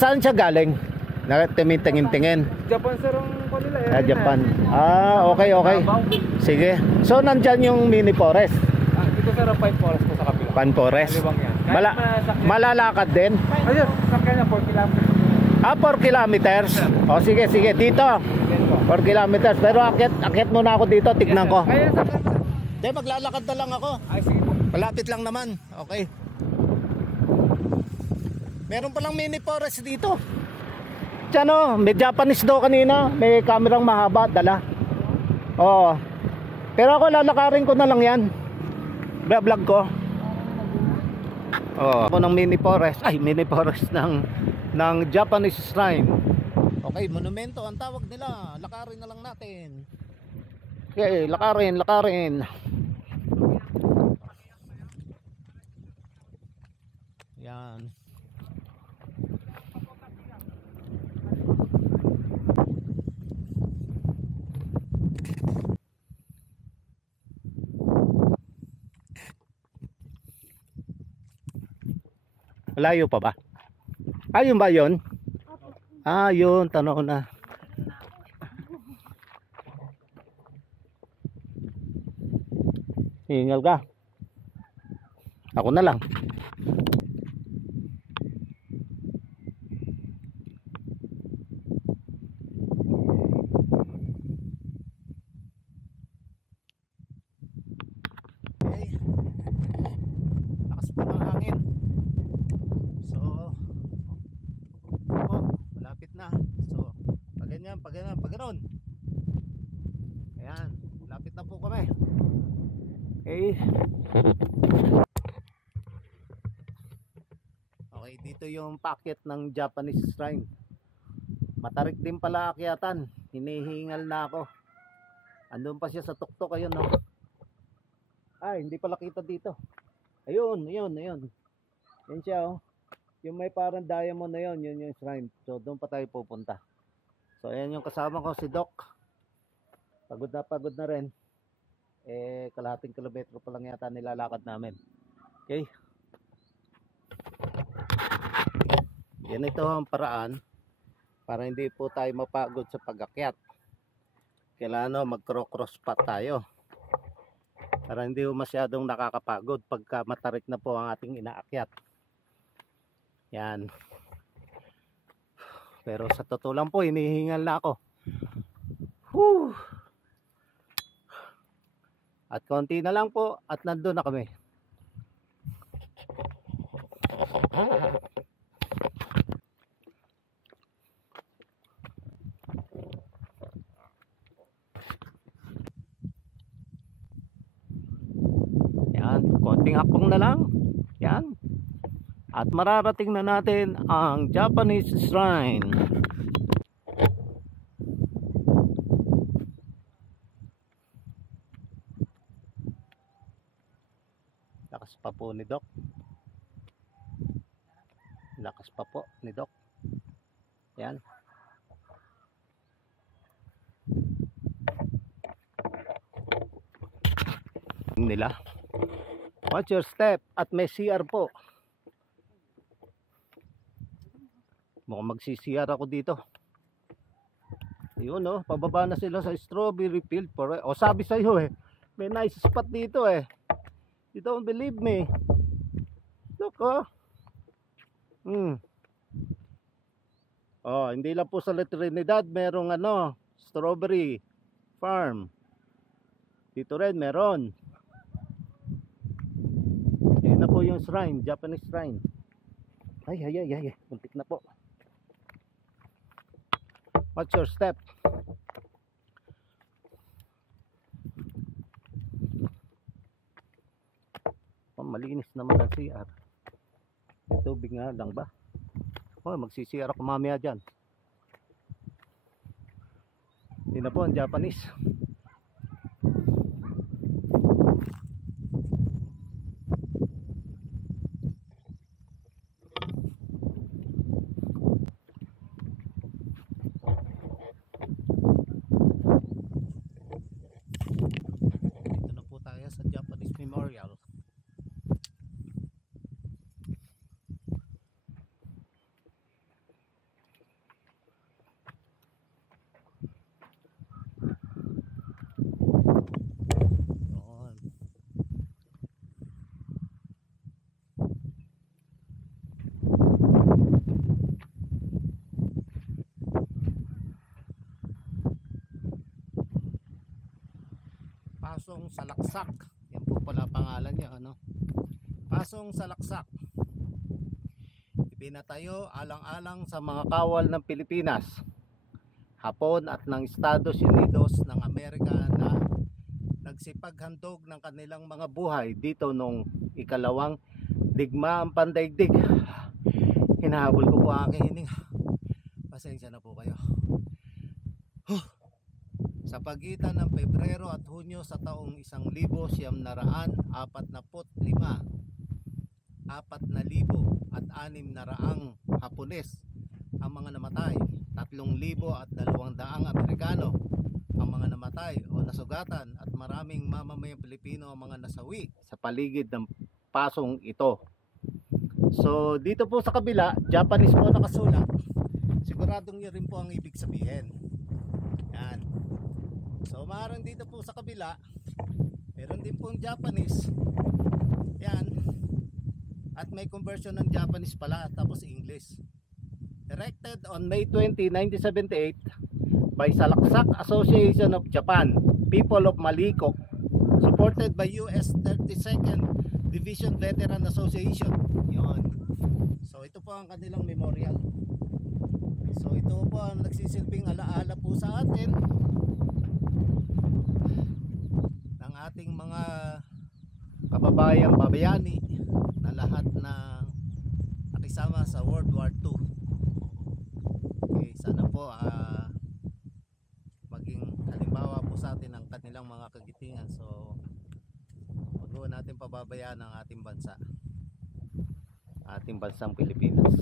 saan siya galing? Tingin-tingin. Japan sir ang kanila eh. Japan. Okay, okay. Sige. So nandyan yung mini forest. Dito sir ang Pine Forest po sa kapila. Pine Forest. Malalakad din? Ayun, sakyan niya 4 kilometers. 4 kilometers. O sige, sige. Dito. 4 kilometers. Pero akit muna ako dito. Tignan ko. Hindi, maglalakad na lang ako. Ay, sige po. Malapit lang naman. Okay. Meron palang mini forest dito. Diyan o, may Japanese daw kanina. May kamerang mahaba, dala. Oo. Pero ako lalakarin ko na lang yan. Vlog ko. Oo. Ako ng mini forest. Ay, mini forest ng Japanese shrine. Okay, monumento ang tawag nila. Lakarin na lang natin. Okay, lakarin. Yan. Layo pa ba? Ayun ba yun? Yun, tanaw na. Hingal ka. Ako na lang. Okay. Lakas pa ng hangin. So, malapit na. So, pag gano'n. Ayan, malapit na po kami. Okay. Okay, dito yung packet ng Japanese shrine. Matarik din pala akyatan. Hinihingal na ako. Andun pa siya sa tuktok, ayun no. Hindi pala kita dito. Ayun. Yan siya oh. Yung may parang diamond na yun yung shrine. So doon pa tayo pupunta. So ayan yung kasama ko si Doc. Pagod na rin. Kalahating kilometro pa lang yata nilalakad namin. Okay. Yan ito ang paraan para hindi po tayo mapagod sa pag-akyat. Kailangan mag-cross pa tayo. Para hindi masyadong nakakapagod pagka matarik na po ang ating inaakyat. Yan. Pero sa totoo lang po, hinihingal na ako. Whew. At konti na lang po at nandun na kami. Yan, konting akong na lang. Yan. At mararating na natin ang Japanese shrine. Lakas pa po ni Doc. Lakas pa po ni Doc. Yan. Nila. Watch your step at may CR po. Mukhang magsi-CR ako dito. Ayun oh, pababa na sila sa strawberry field. Sabi sa iyo may nice spot dito You don't believe me. Look hindi lang po sa La Trinidad merong strawberry farm. Dito rin meron. Ayan na po yung shrine, Japanese shrine. Ay, muntik na po. Watch your step. Malinis naman ang CR. May tubig nga lang ba? Magsi-CR ako mamaya dyan. Hindi na po ang Japanese. Dito na po tayo sa Japanese Memorial. Pasong Salaksak. Yan po pala pangalan niya, ano? Pasong Salaksak. Ipinatayo alang-alang sa mga kawal ng Pilipinas, Hapon at ng Estados Unidos ng Amerika na nagsipaghandog ng kanilang mga buhay dito nung ikalawang digmaang pandaigdig. Hinahabol ko po ang aking hininga. Pasensya na po kayo. Sa pagitan ng Pebrero at Hunyo sa taong 1945, 4,600 Hapones ang mga namatay, 3,200 Amerikano ang mga namatay o nasugatan, at maraming mamamayang Pilipino ang mga nasawi sa paligid ng pasong ito. So dito po sa kabila, Japanese po nakasulat. Siguradong yun rin po ang ibig sabihin. Yan. So maaaring dito po sa kabila meron din pong Japanese. Yan. At may conversion ng Japanese pala, tapos English. Erected on May 20, 1978 by Salaksak Association of Japan, People of Maliko, supported by US 32nd Division Veteran Association. Yon. So ito po ang kanilang memorial. So ito po ang nagsisilbing alaala po sa atin ng ating mga kababayang babayani na lahat na nakisama sa World War II. Okay, sana po maging halimbawa po sa atin ang kanilang mga kagitingan. So wag natin pababayaan ang ating bansa, ating bansang Pilipinas.